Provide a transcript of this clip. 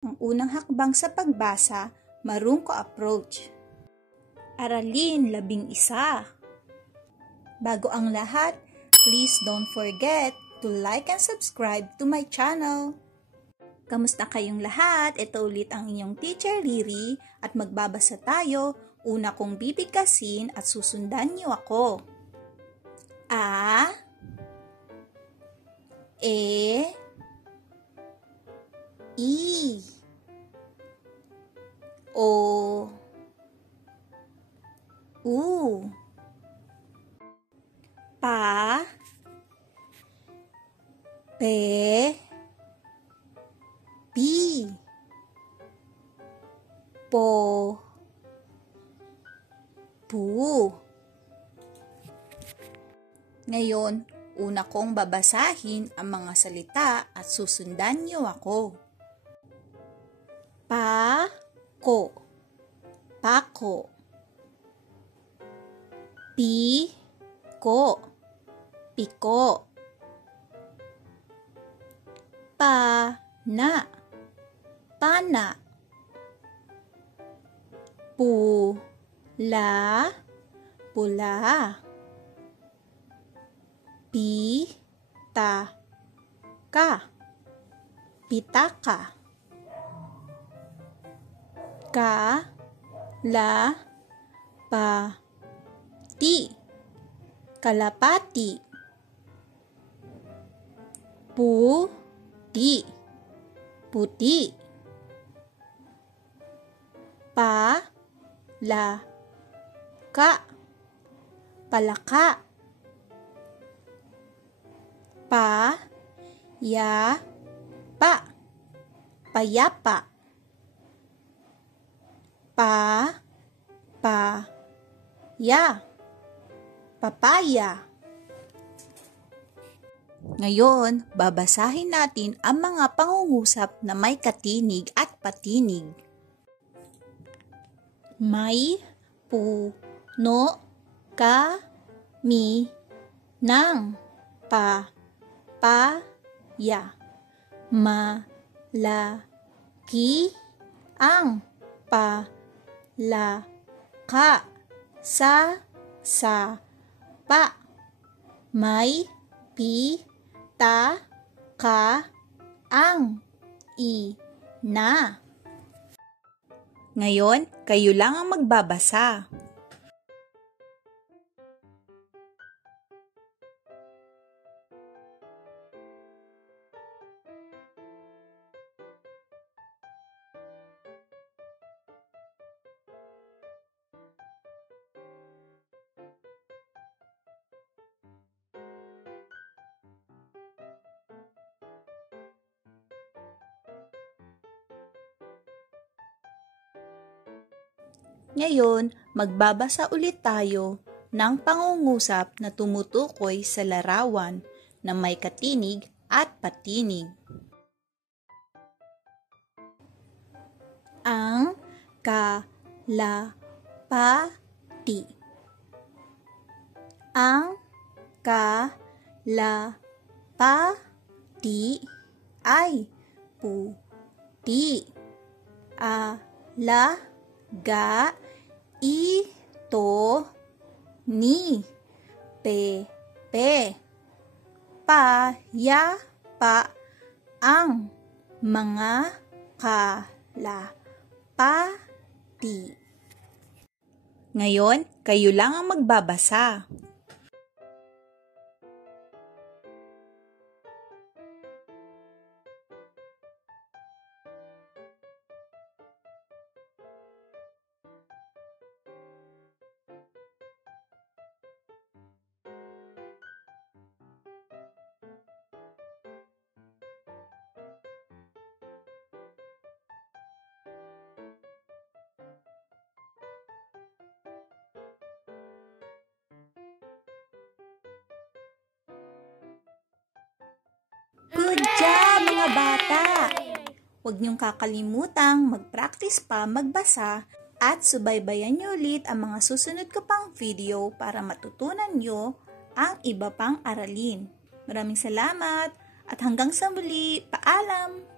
Ang unang hakbang sa pagbasa, marungko approach. Aralin 11. Bago ang lahat, please don't forget to like and subscribe to my channel. Kamusta kayong lahat? Ito ulit ang inyong teacher Riri at magbabasa tayo. Una kong bibigkasin at susundan niyo ako. A, E, I, O, U, Pa, Pe, Pi, Po, Pu. Ngayon, una kong babasahin ang mga salita at susundan niyo ako. Pa-ko, pako. Pi-ko, piko. Pa-na, pana. Pu-la, pula. Pi-ta-ka, pitaka. Ka-la-pa-ti, kalapati. Puti, puti. Pa-la-ka, palaka. Pa-ya-pa, payapa. Pa-pa-ya, papaya. Ngayon, babasahin natin ang mga pangungusap na may katinig at patinig. May puno kami ng papaya. Malaki ang palaka sa sapa. May pitaka ang ina. Ngayon, kayo lang ang magbabasa. Ngayon, magbabasa ulit tayo ng pangungusap na tumutukoy sa larawan na may katinig at patinig. Ang kalapati. Ang kalapati ay puti. Alaga ito ni Pepe. Payapa ang mga kalapati. Ngayon, kayo lang ang magbabasa. Good job, mga bata! Huwag niyong kakalimutang mag-practice pa magbasa at subaybayan niyo ulit ang mga susunod ko pang video para matutunan niyo ang iba pang aralin. Maraming salamat at hanggang sa muli, paalam!